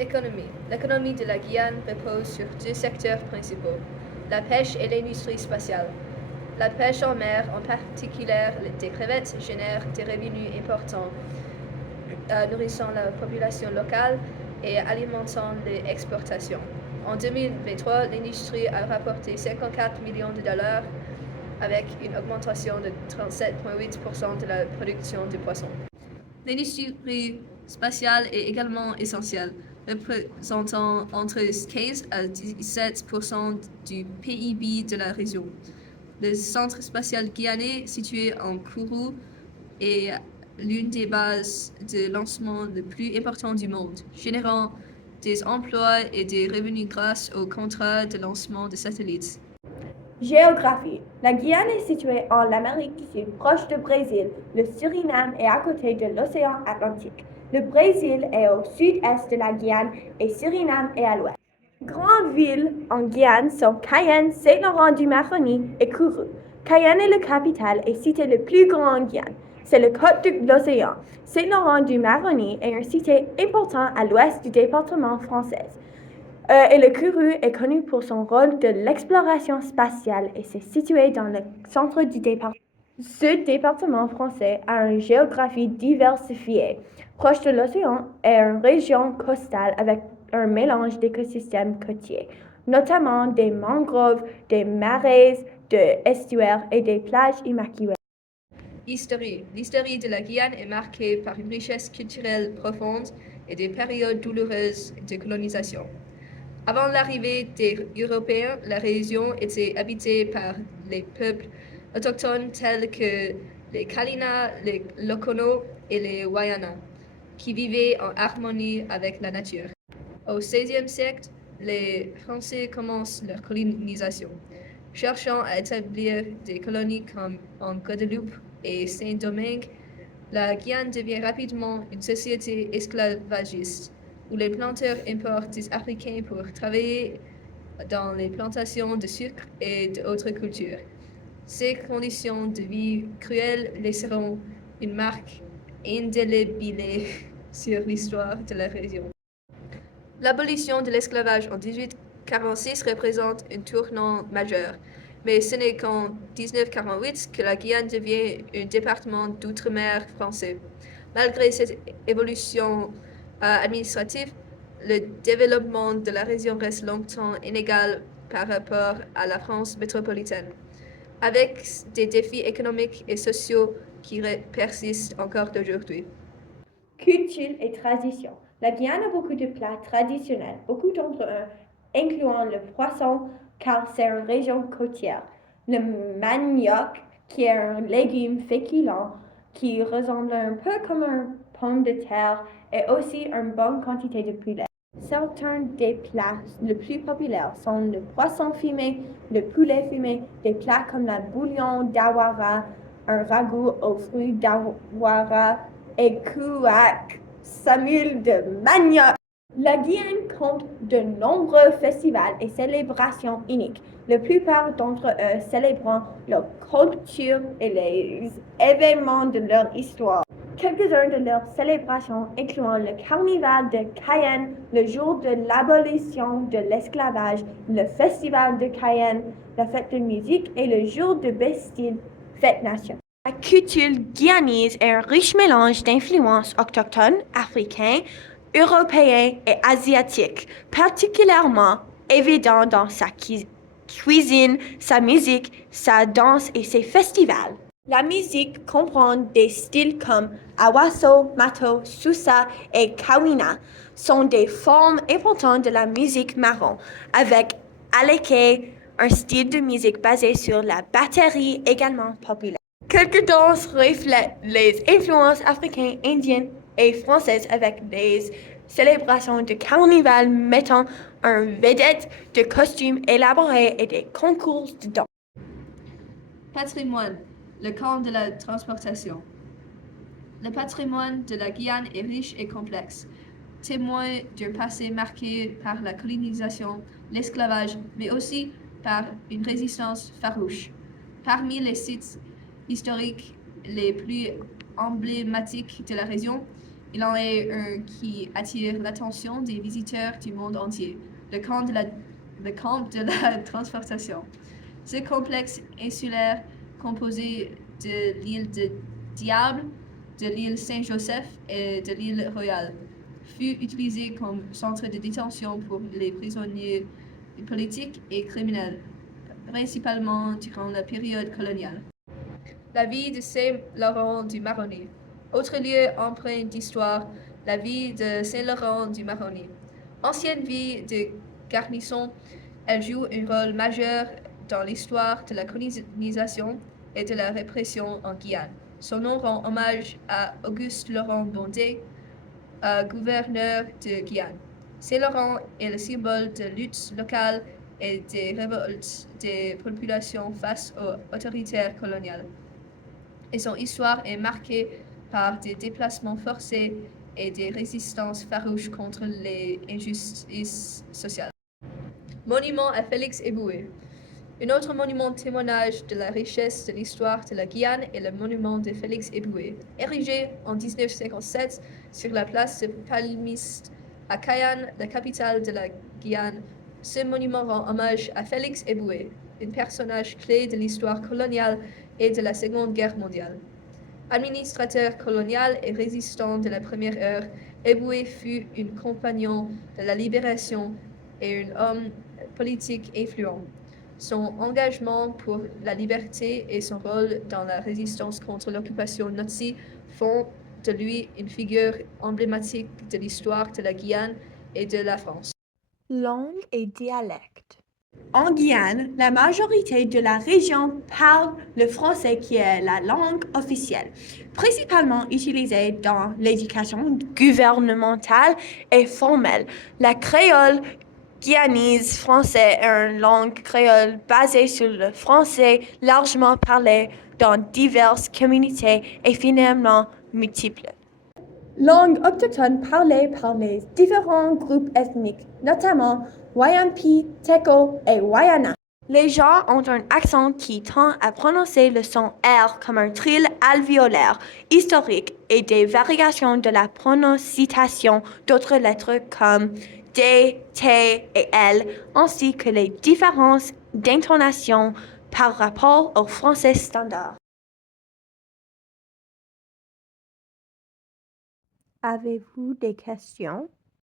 Économie. L'économie de la Guyane repose sur deux secteurs principaux, la pêche et l'industrie spatiale. La pêche en mer, en particulier des crevettes, génère des revenus importants, nourrissant la population locale et alimentant les exportations. En 2023, l'industrie a rapporté 54 millions de dollars avec une augmentation de 37,8% de la production de poissons. L'industrie spatiale est également essentielle, représentant entre 15 à 17% du PIB de la région. Le centre spatial guyanais, situé en Kourou, est l'une des bases de lancement les plus importantes du monde, générant des emplois et des revenus grâce aux contrats de lancement de satellites. Géographie. La Guyane est située en Amérique du Sud, proche du Brésil. Le Suriname est à côté de l'océan Atlantique. Le Brésil est au sud-est de la Guyane et Suriname est à l'ouest. Les grandes villes en Guyane sont Cayenne, Saint-Laurent-du-Maroni et Kourou. Cayenne est la capitale et site le plus grand en Guyane. C'est le côte de l'océan. Saint-Laurent-du-Maroni est un site important à l'ouest du département français. Et le Kourou est connu pour son rôle de l'exploration spatiale et c'est situé dans le centre du département. Ce département français a une géographie diversifiée, proche de l'océan et une région costale avec un mélange d'écosystèmes côtiers, notamment des mangroves, des marais, des estuaires et des plages immaculées. Historie. L'histoire de la Guyane est marquée par une richesse culturelle profonde et des périodes douloureuses de colonisation. Avant l'arrivée des Européens, la région était habitée par les peuples autochtones tels que les Kalina, les Lokono et les Wayana, qui vivaient en harmonie avec la nature. Au XVIe siècle, les Français commencent leur colonisation, cherchant à établir des colonies comme en Guadeloupe et Saint-Domingue. La Guyane devient rapidement une société esclavagiste, où les planteurs importent des Africains pour travailler dans les plantations de sucre et d'autres cultures. Ces conditions de vie cruelles laisseront une marque indélébile sur l'histoire de la région. L'abolition de l'esclavage en 1846 représente un tournant majeur, mais ce n'est qu'en 1948 que la Guyane devient un département d'outre-mer français. Malgré cette évolution administrative, le développement de la région reste longtemps inégal par rapport à la France métropolitaine, avec des défis économiques et sociaux qui persistent encore aujourd'hui. Culture et tradition. La Guyane a beaucoup de plats traditionnels, beaucoup d'entre eux incluant le poisson car c'est une région côtière, le manioc qui est un légume féculent qui ressemble un peu comme une pomme de terre et aussi une bonne quantité de poulet. Certains des plats les plus populaires sont le poisson fumé, le poulet fumé, des plats comme la bouillon d'awara, un ragoût aux fruits d'awara et couac, Samuel de manioc. La Guyane compte de nombreux festivals et célébrations uniques, la plupart d'entre eux célébrant leur culture et les événements de leur histoire. Quelques-uns de leurs célébrations incluant le carnaval de Cayenne, le jour de l'abolition de l'esclavage, le festival de Cayenne, la fête de musique et le jour de Bastille, fête nationale. La culture guyanaise est un riche mélange d'influences autochtones, africaines, européennes et asiatiques, particulièrement évident dans sa cuisine, sa musique, sa danse et ses festivals. La musique comprend des styles comme Awaso, Mato, Sousa et Kawina, sont des formes importantes de la musique marron, avec Aleke, un style de musique basé sur la batterie également populaire. Quelques danses reflètent les influences africaines, indiennes et françaises avec des célébrations de carnaval mettant en vedette de costumes élaborés et des concours de danse. Patrimoine, le camp de la transportation. Le patrimoine de la Guyane est riche et complexe, témoin d'un passé marqué par la colonisation, l'esclavage, mais aussi par une résistance farouche. Parmi les sites historiques les plus emblématiques de la région, Il en est un qui attire l'attention des visiteurs du monde entier, le camp de la transportation. Ce complexe insulaire composé de l'île de Diable, de l'île Saint-Joseph et de l'île Royale fut utilisé comme centre de détention pour les prisonniers politiques et criminels, principalement durant la période coloniale. La vie de Saint-Laurent du Maroni. Autre lieu empreint d'histoire, la vie de Saint-Laurent du Maroni. Ancienne vie de garnison, elle joue un rôle majeur dans l'histoire de la colonisation et de la répression en Guyane. Son nom rend hommage à Auguste Laurent Bondet, gouverneur de Guyane. Saint-Laurent est le symbole de lutte locale et des révoltes des populations face aux autoritaires coloniales. Et son histoire est marquée par des déplacements forcés et des résistances farouches contre les injustices sociales. Monument à Félix Éboué. Un autre monument témoignage de la richesse de l'histoire de la Guyane est le monument de Félix Éboué. Érigé en 1957 sur la place de Palmiste à Cayenne, la capitale de la Guyane, ce monument rend hommage à Félix Éboué, un personnage clé de l'histoire coloniale et de la Seconde Guerre mondiale. Administrateur colonial et résistant de la première heure, Éboué fut un compagnon de la libération et un homme politique influent. Son engagement pour la liberté et son rôle dans la résistance contre l'occupation nazie font de lui une figure emblématique de l'histoire de la Guyane et de la France. Langue et dialecte. En Guyane, la majorité de la région parle le français qui est la langue officielle, principalement utilisée dans l'éducation gouvernementale et formelle. La créole guyanese français est une langue créole basée sur le français largement parlé dans diverses communautés et finalement multiples. Langue autochtone parlée par les différents groupes ethniques, notamment Wayampi, Teko et Wayana. Les gens ont un accent qui tend à prononcer le son R comme un trill alvéolaire historique et des variations de la prononciation d'autres lettres comme D, T et L, ainsi que les différences d'intonation par rapport au français standard. Avez-vous des questions?